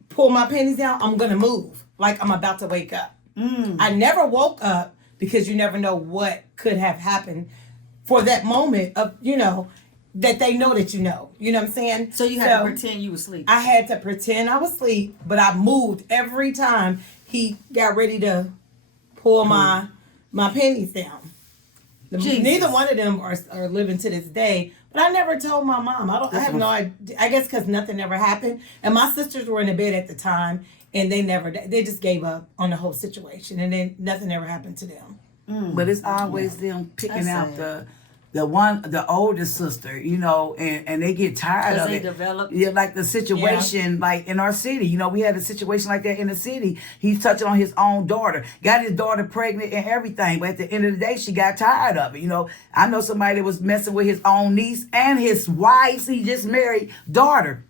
pull my panties down, I'm going to move. Like I'm about to wake up. I never woke up, because you never know what could have happened for that moment of, that they know that you know. You know what I'm saying? So you had to pretend you were asleep. I had to pretend I was asleep, but I moved every time he got ready to pull my panties down. Neither one of them are living to this day, but I never told my mom. I have no idea. I guess because nothing ever happened. And my sisters were in the bed at the time, and they just gave up on the whole situation, and then nothing ever happened to them. But it's always them picking out the oldest sister, and they get tired of it. Develop. Yeah, like the situation, like in our city, we had a situation like that in the city. He's touching on his own daughter, got his daughter pregnant and everything, but at the end of the day, she got tired of it. I know somebody that was messing with his own niece and his wife's, he just married, daughter.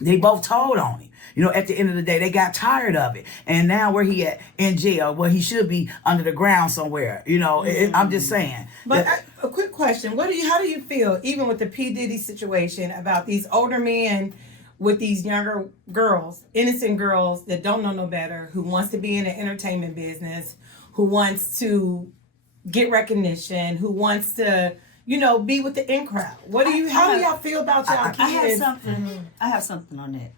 They both told on him. At the end of the day, they got tired of it. And now where he at? In jail. Well, he should be under the ground somewhere. I'm just saying. But a quick question. How do you feel, even with the P. Diddy situation, about these older men with these younger girls, innocent girls that don't know no better, who wants to be in the entertainment business, who wants to get recognition, who wants to, be with the in crowd? How do y'all feel about y'all kids? I have something on that.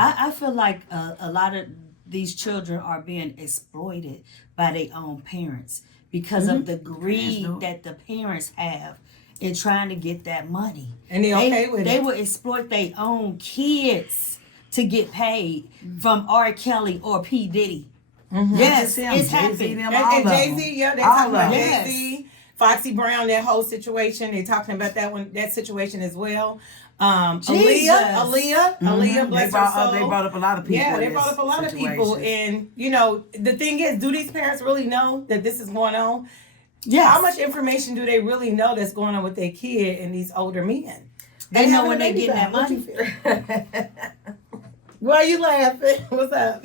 I feel like a lot of these children are being exploited by their own parents because of the greed that the parents have in trying to get that money. And they okay with it. They will exploit their own kids to get paid from R. Kelly or P. Diddy. Yes, it's happening. And Jay-Z, they talking about Jay-Z, Foxy Brown, that whole situation. They talking about that situation as well. Aaliyah, bless her soul. They brought up a lot of people. Yeah, they brought up a lot of people. And, the thing is, do these parents really know that this is going on? Yes. How much information do they really know that's going on with their kid and these older men? They know when they get that money. Why are you laughing? What's up?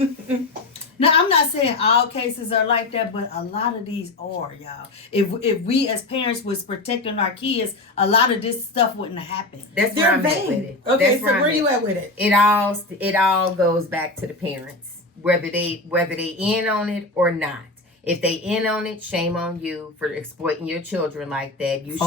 No, I'm not saying all cases are like that, but a lot of these are, y'all. If we as parents was protecting our kids, a lot of this stuff wouldn't have happened. That's where I'm at with it. Okay, so where you at with it? It all goes back to the parents, whether they in on it or not. If they in on it, shame on you for exploiting your children like that. You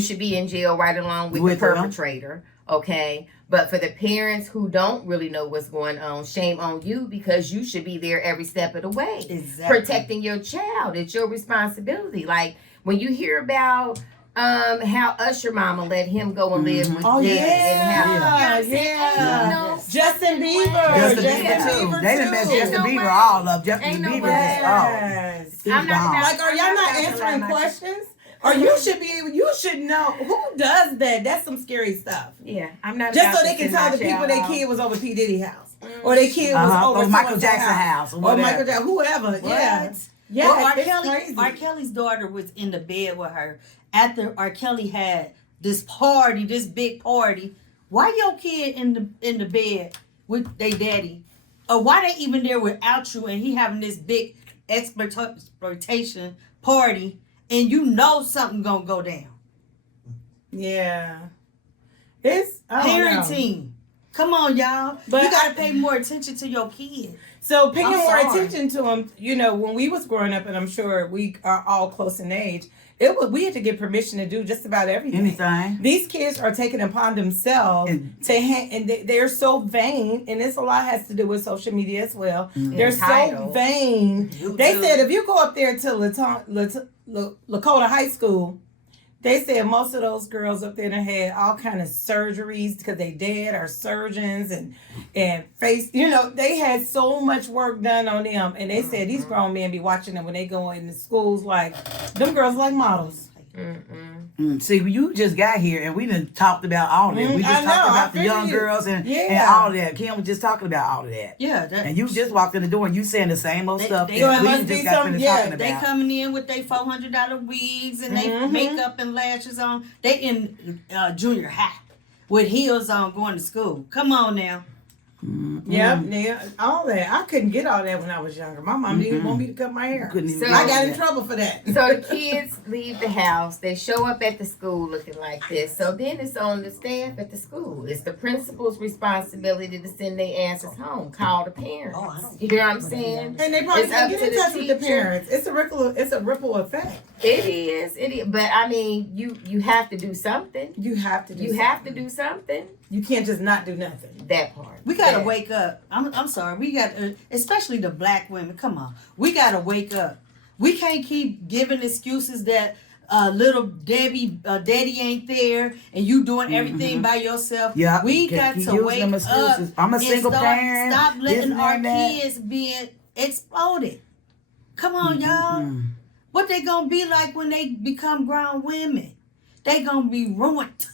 should be in jail right along with the perpetrator. Okay. But for the parents who don't really know what's going on, shame on you, because you should be there every step of the way. Exactly. Protecting your child. It's your responsibility. Like when you hear about how Usher mama let him go and live with Daddy and how Justin Bieber. They done messed Justin Bieber all up. Justin Bieber just are y'all not answering questions? Or you should know who does that. That's some scary stuff. Yeah, I'm not. Just so they can tell the people their kid was over P. Diddy house, or their kid was over Michael Jackson house, or Michael Jackson, whoever. What? Yeah, well, R. Kelly's daughter was in the bed with her after R. Kelly had this big party. Why your kid in the bed with their daddy, or why they even there without you, and he having this big exploitation party? And something gonna go down. Yeah. It's parenting. Come on, y'all. But you gotta pay more attention to your kids. So paying more attention to them, you know, when we was growing up, and I'm sure we are all close in age, we had to get permission to do just about everything. Anything. These kids are taking it upon themselves and they're so vain, and this a lot has to do with social media as well. They're so vain. They said if you go up there to Lakota High School, they said most of those girls up there had all kind of surgeries because they dad are surgeons and face, you know, they had so much work done on them. And they said these grown men be watching them when they go into schools like, them girls like models. See, you just got here and we done talked about all that. We just talked about the young girls and all of that. Kim was just talking about all of that. Yeah. And you just walked in the door and you saying the same old stuff. They coming in with their $400 wigs and they makeup and lashes on. They in junior high with heels on going to school. Come on now. Yeah, all that. I couldn't get all that when I was younger. My mom didn't want me to cut my hair. So, I got in trouble for that. So the kids leave the house. They show up at the school looking like this. So then it's on the staff at the school. It's the principal's responsibility to send their asses home. Call the parents. You hear what I'm saying? And they probably can't get in touch with the parents. It's a ripple effect. It is. But I mean, you have to do something. You have to do something. You can't just not do nothing. That part. We gotta wake up. I'm sorry. We got, especially the black women. Come on. We gotta wake up. We can't keep giving excuses that little Debbie, daddy ain't there, and you doing everything by yourself. Yeah. We got to wake up. I'm a single parent. Stop letting our kids being exploded. Come on, y'all. What they gonna be like when they become grown women? They gonna be ruined.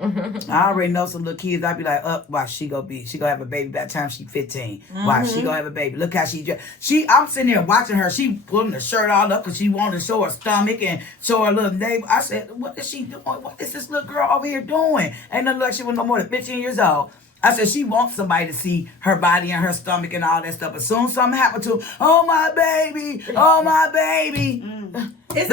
I already know some little kids. I'd be like, why she gonna have a baby by the time she's 15. Why she gonna have a baby? Look how I'm sitting there watching her. She pulling the shirt all up because she wanted to show her stomach and show her little navel. I said, what is she doing? What is this little girl over here doing? Ain't nothing like she was no more than 15 years old. I said, she wants somebody to see her body and her stomach and all that stuff. As soon as something happened to her, oh my baby. Look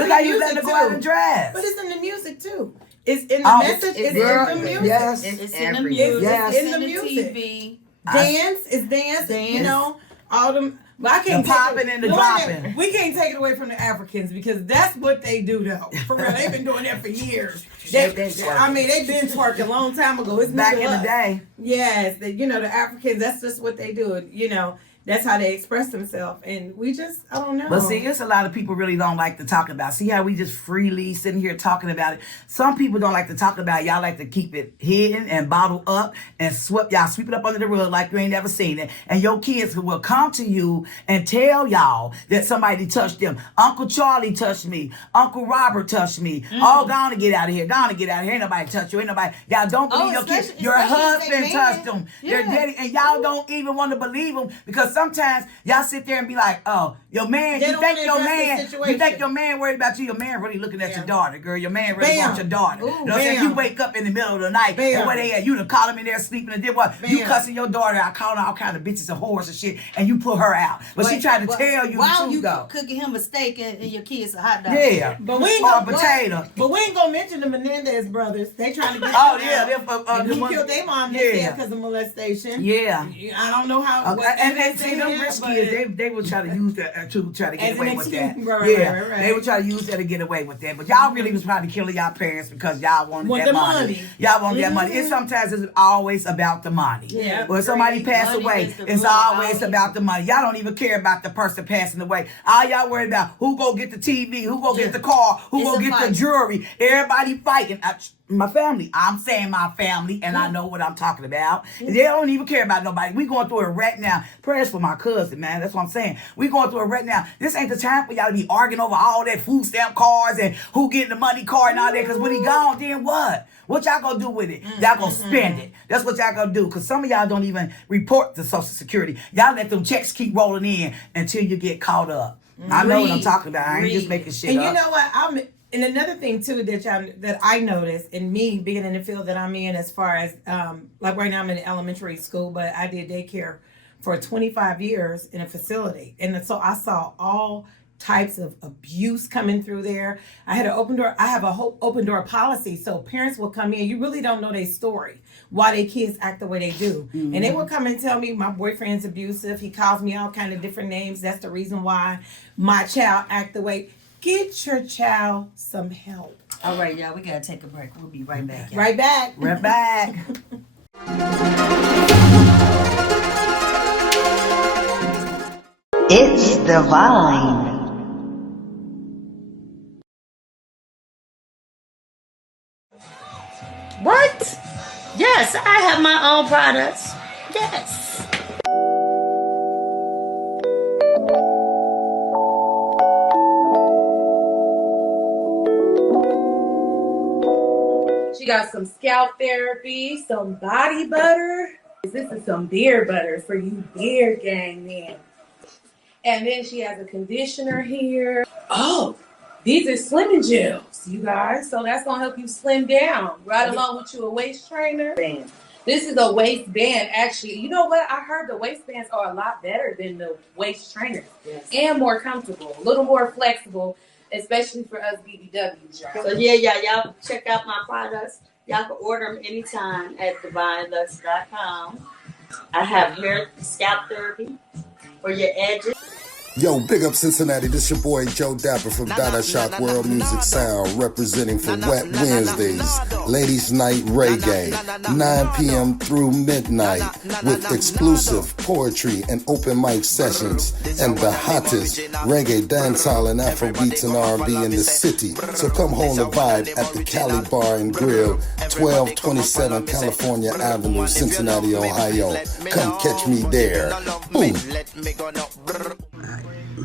how you letting her go out and dress. But it's in the music too. It's in the message. It's in the music. Yes. It's in the music. Yes. It's in the music. TV. Dance. You know, all them. But I can't popping and the dropping. We can't take it away from the Africans because that's what they do though. For real, they've been doing that for years. They've been twerking a long time ago. It's back in the day. Yes, the Africans. That's just what they do. You know. That's how they express themselves. And we just, I don't know. But see, it's a lot of people really don't like to talk about. See how we just freely sitting here talking about it. Some people don't like to talk about it. Y'all like to keep it hidden and bottled up and sweep it up under the rug like you ain't never seen it. And your kids will come to you and tell y'all that somebody touched them. Uncle Charlie touched me. Uncle Robert touched me. Oh, gonna get out of here. Ain't nobody touch you. Ain't nobody. Y'all don't believe your kids. Your husband touched them. Your daddy. And y'all don't even want to believe them because sometimes y'all sit there and be like, oh, your man, you think your man worried about you. Your man really looking at your daughter, girl. Your man really wants your daughter. Ooh, you know what I'm saying? You wake up in the middle of the night and where they at? You done call him in there sleeping and did what? You cussing your daughter out, calling all kind of bitches and whores and shit, and you put her out. But she tried to tell you while the truth, though. Cooking him a steak and your kids a hot dog. Yeah, but we ain't potato. But we ain't gonna mention the Menendez brothers. They trying to get he killed their mom because of molestation. Yeah, I don't know how. And they say them rich kids, they will try to use that to try to get away with that. Right. They would try to use that to get away with that. But y'all really was probably killing y'all parents because y'all wanted that money. Y'all wanted that money. It's sometimes it's always about the money. Yeah. When somebody passed away, it's always about the money. Y'all don't even care about the person passing away. All y'all worried about who go get the TV, who go get the car, who go get the jewelry. Everybody fighting. My family. I'm saying my family, and I know what I'm talking about. They don't even care about nobody. We going through it right now. Prayers for my cousin, man. That's what I'm saying. We going through it right now. This ain't the time for y'all to be arguing over all that food stamp cards and who getting the money card and all that. Because when he gone, then what? What y'all gonna do with it? Y'all gonna spend it. That's what y'all gonna do. Because some of y'all don't even report to Social Security. Y'all let them checks keep rolling in until you get caught up. I know what I'm talking about. I ain't just making shit up. And you know what? And another thing too that I noticed in me being in the field that I'm in, as far as like right now I'm in elementary school, but I did daycare for 25 years in a facility, and so I saw all types of abuse coming through there. I had an open door. I have a whole open door policy, so parents will come in. You really don't know their story, why their kids act the way they do, and they will come and tell me my boyfriend's abusive. He calls me all kind of different names. That's the reason why my child act the way. Get your child some help. All right, y'all. We gotta take a break. We'll be right back. Y'all. Right back. Right back. It's Devine. What? Yes, I have my own products. Yes. She got some scalp therapy, some body butter. This is some beard butter for you beard gang men. And then she has a conditioner here. Oh, these are slimming gels, you guys. So that's gonna help you slim down, right along with you a waist trainer. This is a waistband, actually. You know what? I heard the waistbands are a lot better than the waist trainers. Yes. And more comfortable, a little more flexible, especially for us BBWs, y'all. So yeah, y'all check out my products. Y'all can order them anytime at DevineLux.com. I have hair scalp therapy for your edges. Yo, big up Cincinnati. This your boy Joe Dapper from Dada Shock World Music Sound, representing for Wet Wednesdays, Ladies Night Reggae, 9 p.m. through midnight, with exclusive poetry and open mic sessions, and the hottest reggae, dancehall, and Afrobeats and R&B in the city. So come hold a vibe at the Cali Bar and Grill, 1227 California Avenue, Cincinnati, Ohio. Come catch me there. Boom.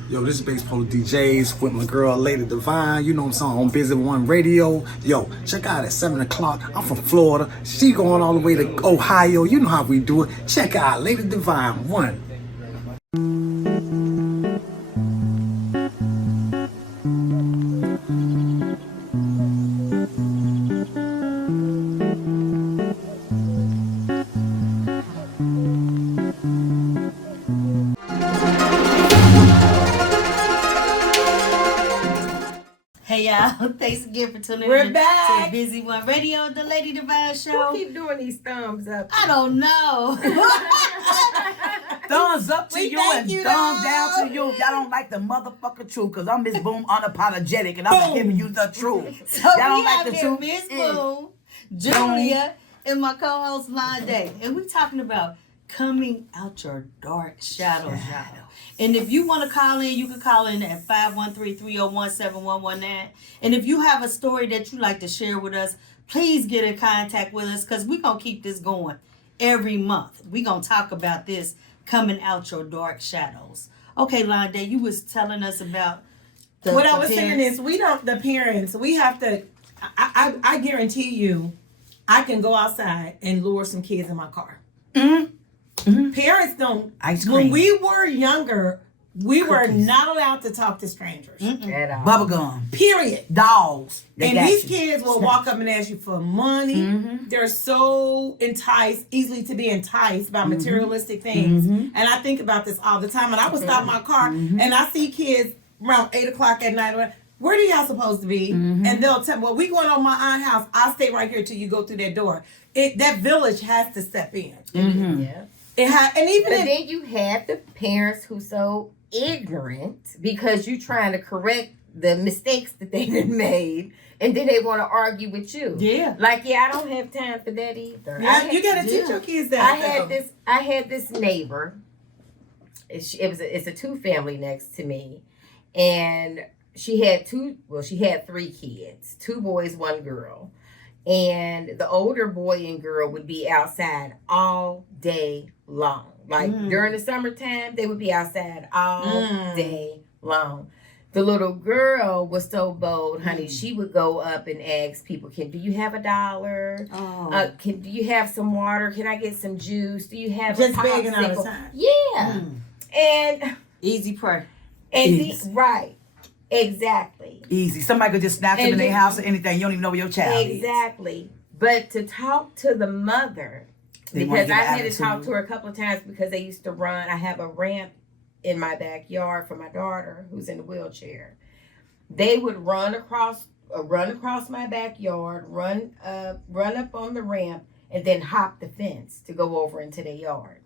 Yo, this is Baseball DJs with my girl Lady Devine, you know what I'm saying, on Busy One Radio. Yo, check out at 7 o'clock. I'm from Florida. She going all the way to Ohio. You know how we do it. Check out Lady Devine 1. Hey y'all, thanks again for tuning We're in back. to Busy One Radio, the Lady Devine Show. Who keep doing these thumbs up? I don't know. Thumbs up to you and you, thumbs dog. down to you. Y'all don't like the motherfucker truth, because I'm Miss Boom unapologetic and I'm giving you the truth. So Y'all we don't like have the here truth? Miss Boom, Julia, and my co-host Londa, and we talking about coming out your dark shadows, y'all. And if you want to call in, you can call in at 513-301-7119. And if you have a story that you'd like to share with us, please get in contact with us, because we're going to keep this going every month. We're going to talk about this, coming out your dark shadows. Okay, Londa, you was telling us about what I was saying is the parents, we have to, I guarantee you, I can go outside and lure some kids in my car. Parents don't. Ice cream. When we were younger, we were not allowed to talk to strangers. At all. Bubblegum. Period. Dogs. And these kids will walk up and ask you for money. They're so easily to be enticed by materialistic things. And I think about this all the time. And I would stop my car and I see kids around 8 o'clock at night. Where do y'all supposed to be? And they'll tell me, well, we going on my aunt's house. I'll stay right here till you go through that door. That village has to step in. Yeah. And even but then you have the parents who so ignorant because you're trying to correct the mistakes that they done made, and then they want to argue with you. Yeah. Like, I don't have time for that either. Yeah, you gotta teach your kids that. I had this neighbor. It's a 2-family next to me, and she had 3 kids, 2 boys, 1 girl. And the older boy and girl would be outside all day long. Like during the summertime, they would be outside all day long. The little girl was so bold, honey. She would go up and ask people, do you have $1? Do you have some water? Can I get some juice? Do you have just a begging all the popsicle? time? Yeah. And easy prayer. And right. Exactly. Easy. Somebody could just snatch them in their house or anything. You don't even know where your child is. Exactly. But to talk to the mother, because I had to talk to her a couple of times because they used to run. I have a ramp in my backyard for my daughter who's in a wheelchair. They would run across my backyard, run up on the ramp, and then hop the fence to go over into their yard.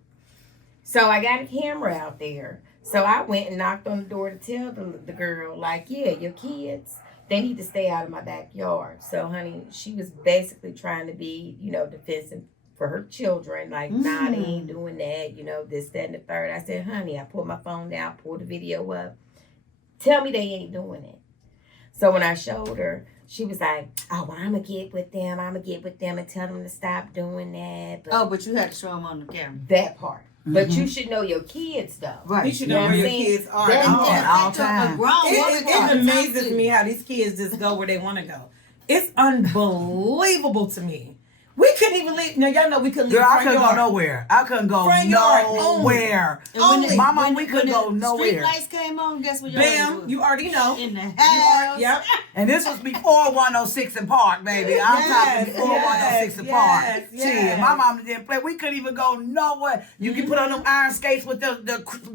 So I got a camera out there. So I went and knocked on the door to tell the girl, like, yeah, your kids, they need to stay out of my backyard. So, honey, she was basically trying to be, defensive for her children. Like, nah, they ain't doing that, this, that, and the third. I said, honey, I pulled my phone down, pulled the video up. Tell me they ain't doing it. So when I showed her, she was like, oh, well, I'm going to get with them and tell them to stop doing that. But you had to show them on the camera. That part. But you should know your kids, though. Right. You should know where your kids are at all times. It amazes me how these kids just go where they want to go. It's unbelievable to me. We couldn't even leave. Now, y'all know we couldn't leave. Girl, I couldn't go nowhere. I couldn't go nowhere. We couldn't go nowhere. Street lights came on, guess what y'all Bam, you already know. In the house. Yep. And this was before 106 and Park, baby. I'm talking before 106 and Park. Shit, my mama didn't play. We couldn't even go nowhere. You can put on them iron skates with the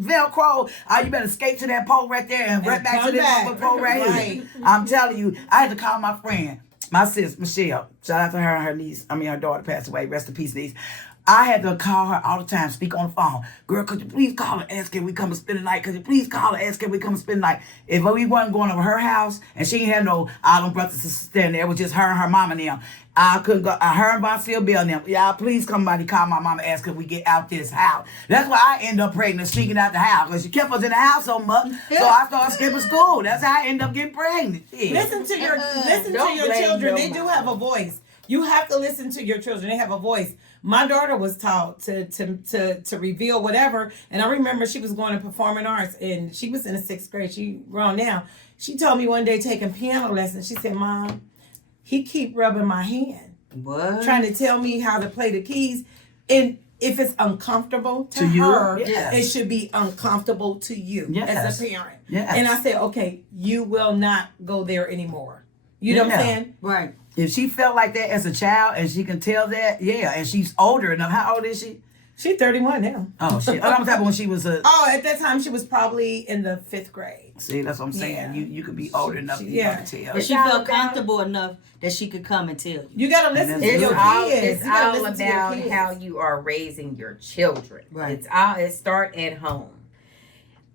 Velcro. You better skate to that pole right there and right back to that pole right here. I'm telling you, I had to call my friend. My sis, Michelle, shout out to her and her daughter passed away, rest in peace, niece. I had to call her all the time, speak on the phone. Girl, could you please call her, ask can we come and spend the night? Could you please call her, ask can we come and spend the night? If we wasn't going over her house, and she ain't had all them brothers and sisters standing there, it was just her and her mama and them. I couldn't go, her and Bonsil Bill and them, y'all please somebody call my mama, ask can we get out this house? That's why I ended up pregnant, sneaking out the house, because she kept us in the house so much, so I started skipping school. That's how I ended up getting pregnant. Shit. Listen to your children. They do have a voice. You have to listen to your children. They have a voice. My daughter was taught to reveal whatever. And I remember she was going to performing arts and she was in the 6th grade. She grown now. She told me one day taking piano lessons. She said, Mom, he keep rubbing my hand. What? Trying to tell me how to play the keys. And if it's uncomfortable to her, it should be uncomfortable to you as a parent. Yes. And I said, okay, you will not go there anymore. You know what I'm saying? Right. If she felt like that as a child and she can tell that, and she's older enough. How old is she? She's 31 now. Oh, shit. I'm talking when she was a... Oh, at that time she was probably in the 5th grade. See, that's what I'm saying. Yeah. You could be older enough to tell. But she felt comfortable enough that she could come and tell you. You got to listen to your kids. It's all about how you are raising your children. Right. It starts at home.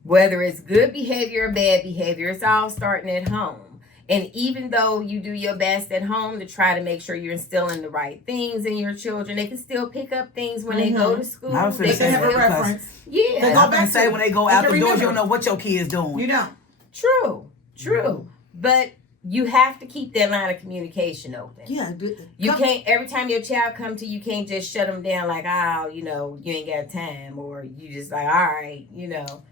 Whether it's good behavior or bad behavior, it's all starting at home. And even though you do your best at home to try to make sure you're instilling the right things in your children, they can still pick up things when they go to school. They can have a reference. Yeah. They go back and say when they go out the doors, you don't know what your kid's doing. You don't. True. But you have to keep that line of communication open. Yeah. You can't, every time your child comes to you, can't just shut them down like, you ain't got time. Or you just like, all right,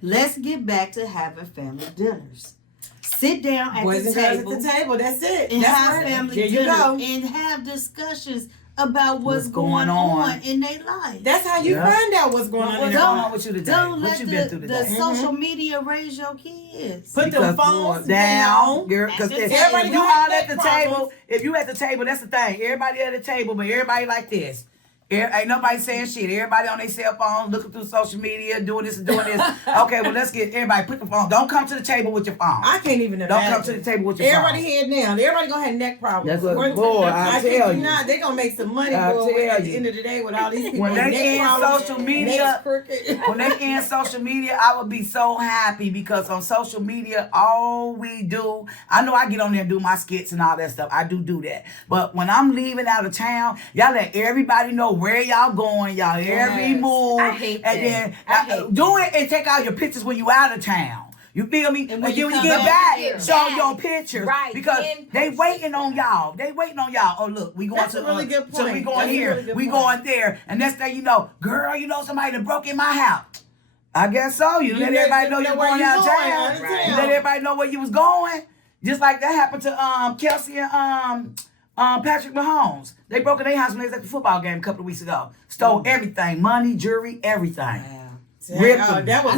Let's get back to having family dinners. Sit down at the table. That's it. And That's have family dinner and have discussions about what's going on in their life. That's how you find out what's going on in their life. With you today? Don't what let you been through today? the social media raise your kids. Put them phones down. Because if you all at the table, if you at the table, that's the thing. Everybody at the table, but everybody like this. Ain't nobody saying shit. Everybody on their cell phone, looking through social media, doing this and doing this. Okay, well, let's get everybody put the phone. Don't come to the table with your phone. I can't even imagine. Don't come to the table with your phone. Everybody head down. Everybody gonna have neck problems. That's what, boy, I tell you. They gonna make some money at the end of the day with all these people. When they end social media, I would be so happy because on social media, all we do, I know I get on there and do my skits and all that stuff. I do that. But when I'm leaving out of town, y'all let everybody know where y'all going, y'all every move. I hate that. And then do it and take out your pictures when you out of town. You feel me? And then when you get back, show your pictures. Right. Because they waiting on y'all. Oh, look, we going That's a really good point. So we going here, we going there. And next thing you know, girl, somebody that broke in my house. I guess so. You let everybody know you're going out of town. You let everybody know where you was going. Just like that happened to Kelsey and Patrick Mahomes. They broke in their house when they was at the football game a couple of weeks ago. Stole everything, money, jewelry, everything. Ripped Oh, them. that was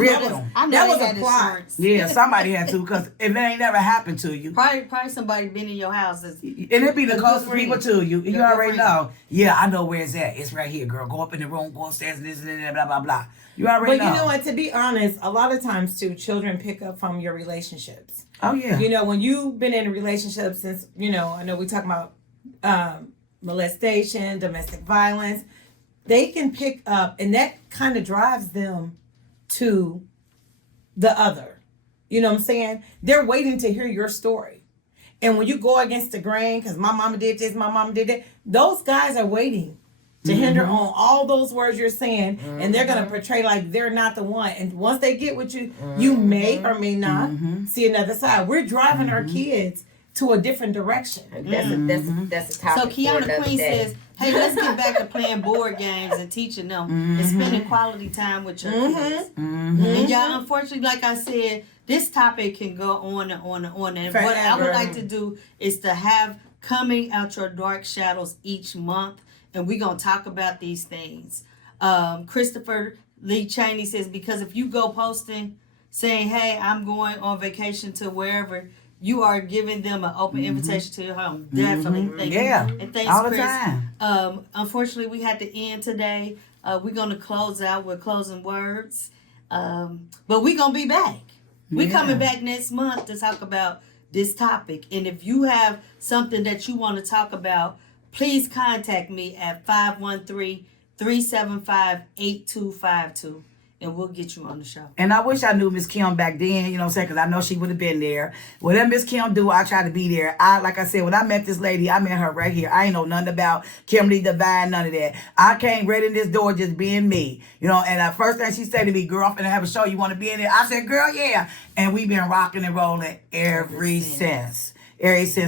I know that they was had a plot. insurance. Yeah, somebody had to, because if it ain't never happened to you. Probably somebody been in your house. And it be the closest people to you. You already know. Yeah, I know where it's at. It's right here, girl. Go up in the room, go upstairs, and this and that, blah, blah, blah. You already know. But you know what? To be honest, a lot of times too, children pick up from your relationships. Oh, yeah. You know, when you've been in a relationship since, you know, I know we talk about molestation, domestic violence, they can pick up, and that kind of drives them to the other. You know what I'm saying? They're waiting to hear your story. And when you go against the grain, because my mama did this, my mama did that, those guys are waiting to hinder on all those words you're saying, and they're going to portray like they're not the one. And once they get with you, you may or may not see another side. We're driving our kids to a different direction. That's a topic. So Kiana for another Queen day. says, "Hey, let's get back to playing board games and teaching them and spending quality time with your kids." And y'all, unfortunately, like I said, this topic can go on and on and on. And what I would like to do is to have coming out your dark shadows each month, and we're gonna talk about these things. Christopher Lee Cheney says, because if you go posting saying, "Hey, I'm going on vacation to wherever," you are giving them an open invitation to your home. Definitely. Thank you. And thanks, all the Chris. time. Unfortunately, we had to end today. We're going to close out with closing words. But we're going to be back. We're coming back next month to talk about this topic. And if you have something that you want to talk about, please contact me at 513-375-8252. And we'll get you on the show. And I wish I knew Miss Kim back then, you know what I'm saying? Because I know she would have been there. Whatever Miss Kim do, I try to be there. Like I said, when I met this lady, I met her right here. I ain't know nothing about Kimberly Devine, none of that. I came right in this door just being me. You know, and the first thing she said to me, "Girl, I'm finna have a show. You want to be in there?" I said, "Girl, yeah." And we've been rocking and rolling ever since.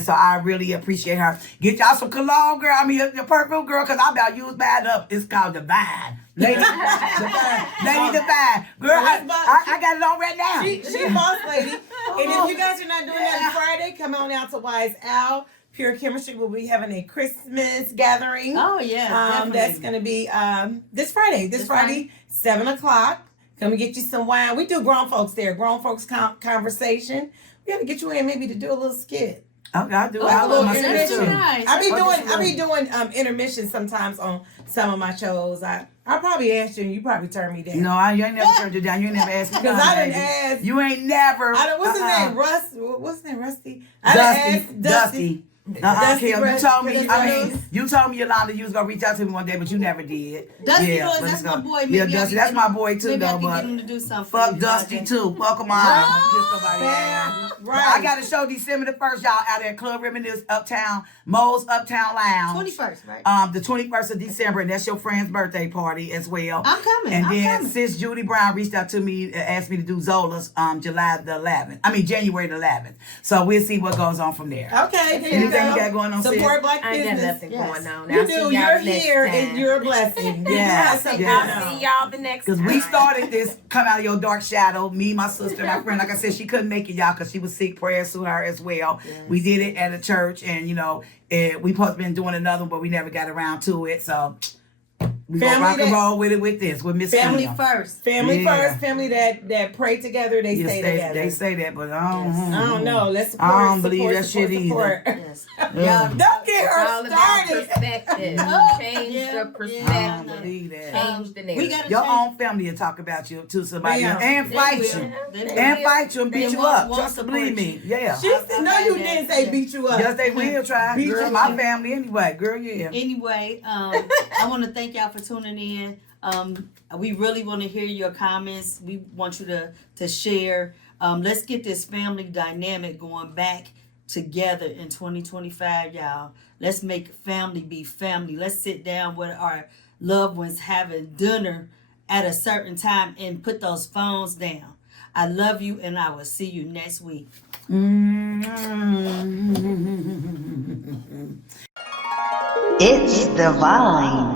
So I really appreciate her. Get y'all some cologne, girl. I mean, your perfume, girl, because I about used bad up. It's called Devine. Lady Devine. Girl, I got it on right now. She boss lady. And if you guys are not doing that Friday, come on out to Wise Owl. Pure Chemistry will be having a Christmas gathering. Oh, yeah. That's going to be this Friday. This Friday, 7 o'clock. Come and get you some wine. We do grown folks there. Grown folks conversation. We got to get you in maybe to do a little skit. Okay, I do. I love my intermission. nice. I be doing intermissions sometimes on some of my shows. I probably asked you, and you probably turned me down. No, you ain't never turned you down. You ain't never asked me. Because I didn't ask. You ain't never. What's his name? What's his name? Rusty. Dusty. Kim, you told me, Yolanda, you was gonna reach out to me one day, but you never did. Dusty, that's my boy. Maybe Dusty, that's my boy too, though. Maybe I can get him to do something. Fuck Dusty too. Fuck him all. Kiss somebody ass. Right. I got a show December the 1st, y'all, out at Club Reminisce Uptown, Mo's Uptown Lounge. 21st, right? The 21st of December, and that's your friend's birthday party as well. I'm coming. And then Sis Judy Brown reached out to me, asked me to do Zola's January the 11th. So we'll see what goes on from there. Okay. Anything you got going on? Support Black business. I ain't got nothing going on. You do. You're here, and you're a blessing. Yes. I'll see y'all the next time. Because we started this Come Out of Your Dark Shadow. Me, my sister, my friend. Like I said, she couldn't make it, y'all, because she was sick. Prayers to her as well. Yes. We did it at a church, and, you know, we supposed to been doing another one, but we never got around to it. So we gonna rock and roll with this, with Miss Family first. Family first. Family that pray together, they stay together. They say that, but I don't know. Let's support. I don't believe that shit either. Yes. Y'all don't get her all about started. Perspective. Change the perspective. I don't believe that. Change the narrative. Your own family will talk about you to somebody else and fight you. And fight you and beat you up. Trust and believe me. Yeah. She said, no, you didn't say beat you up. Yes, they will try. Girl, my family anyway. Girl, yeah. Anyway, I want to thank y'all for tuning in. We really want to hear your comments. We want you to share. Let's get this family dynamic going back together in 2025, y'all. Let's make family be family. Let's sit down with our loved ones having dinner at a certain time and put those phones down. I love you, and I will see you next week. It's Devine.